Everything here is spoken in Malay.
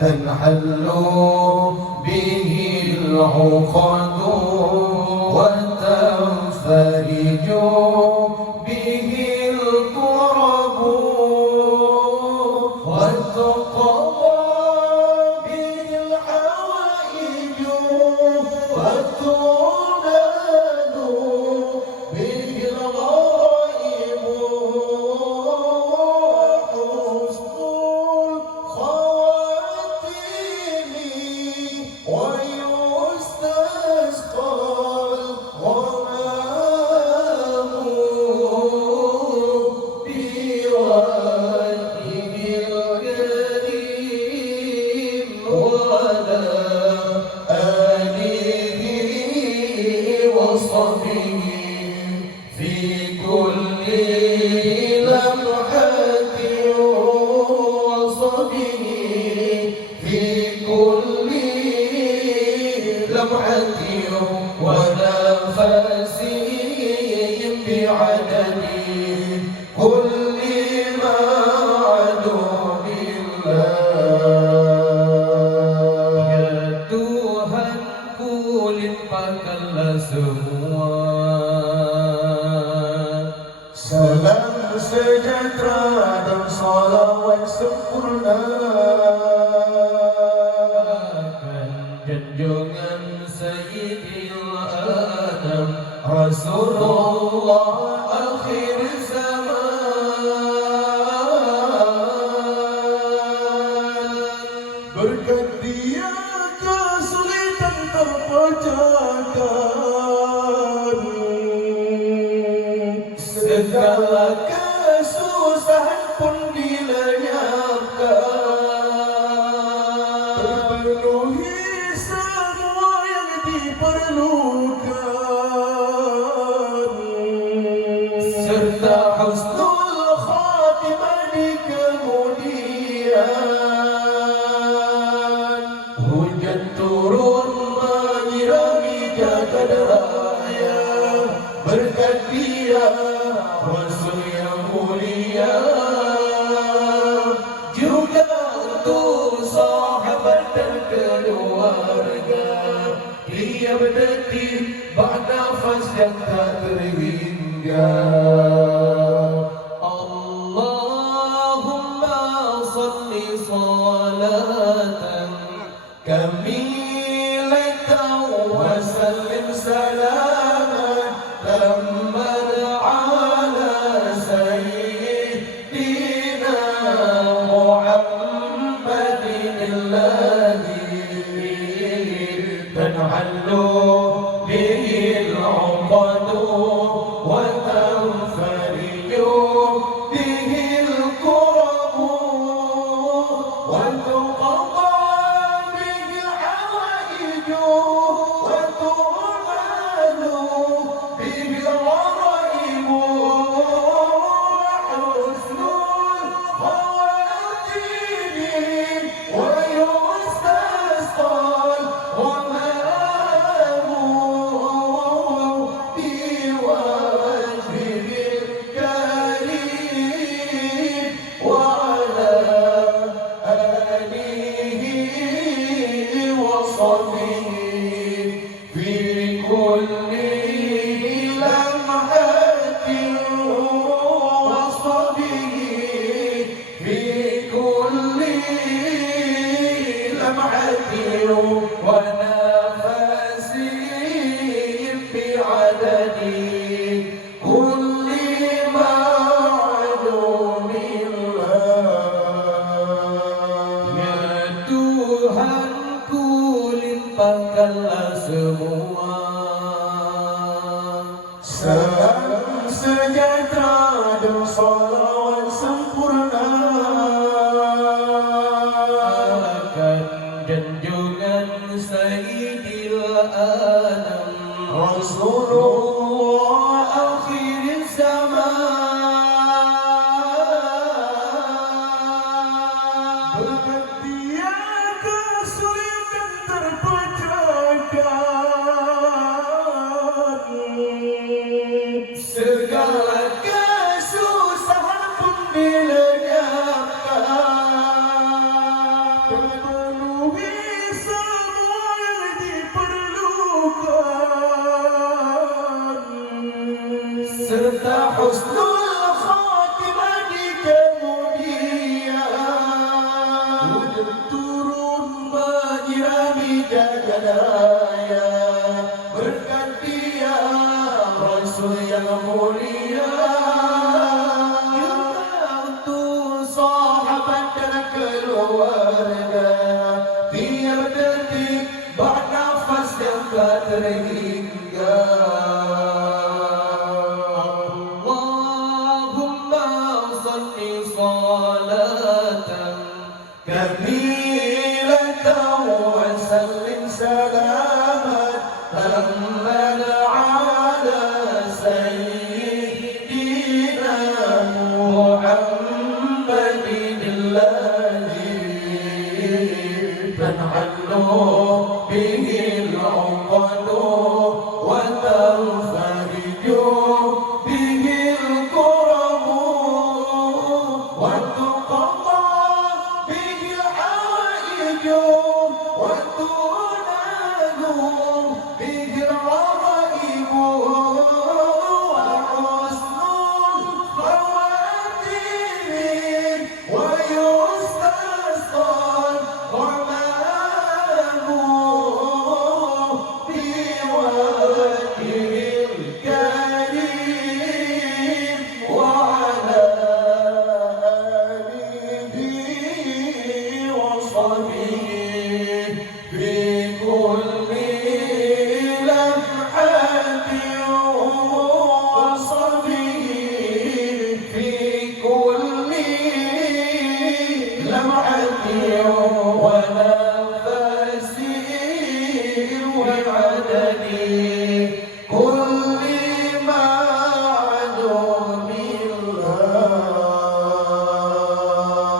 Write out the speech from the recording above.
تنحل به العقد وتنفرج به الكرب وتقضى به الحوائج وتنال به الغرائب وحسن الخواتيم ويستسقى الغمام بوجهه الكريم وعلى آله وصحبه في كل لمحة وصحبه في كل لمحة ونفس بعدد كل معلوم الله. Ya Tuhanku, limpahkanlah semua salam sejahtera dan salawat sempurna akan junjungan Sayyidil Adam Rasulullah akhir zaman. Berkat dia kesulitan terpecahkan, segala kesusahan pun dilenyapkan, terpenuhi semua yang diperlukan, serta husnul khatimah di kemudian. Hujan turun menyirami jagat raya, berkat dia Rasul yang mulia, juga untuk sahabat dan keluarga. Dia berdetik bernafas yang tak terhingga. Allahumma salli salatan kamilatan wa sallim salaman tamman ala sayyidina Muhammadin alladhi tanhallu bihi al-uqadu wa tanfariju bihi al-kurabu wa tuqadda bihi al-hawaiju wa tu'malu bihi al-gharaibu wa husnul khawatimi wa yustasqa الغمام بوجهه الكريم وعلى آله وصحبه في كل لمحة وصحبه في كل لمحة ونفس بعدد كل معلوم الله. Ya Tuhanku, limpahkanlah semua salam sejahtera dan salawat sempurna akan junjungan Sayyidil Adam Rasulullah akhir zaman. Berkat dia kesulitan terpecahkan, memenuhi semua yang diperlukan, serta husnul khatimah di kemudian. Hujan turun menyirami jagat raya berkat dia Rasul yang mulia. Juga untuk sahabat dan keluarga, tiap detik bernafas yang tak terhingga. Allahumma salli salatan kamilatan wa sallim salaman tamman ala sayyidina Muhammadin alladhi tanhallu bihi al-uqadu wa tanfariju bihi al-kurabu wa tuqadda bihi al-hawaiju wa tunalu bihi al-ghaibu wa husnul khawatim wa yustasqal ghamamu biwajhil karim wa ala alihi wa sahbihi fi kulli lamhatin wa sahbihi fi kulli lamhatin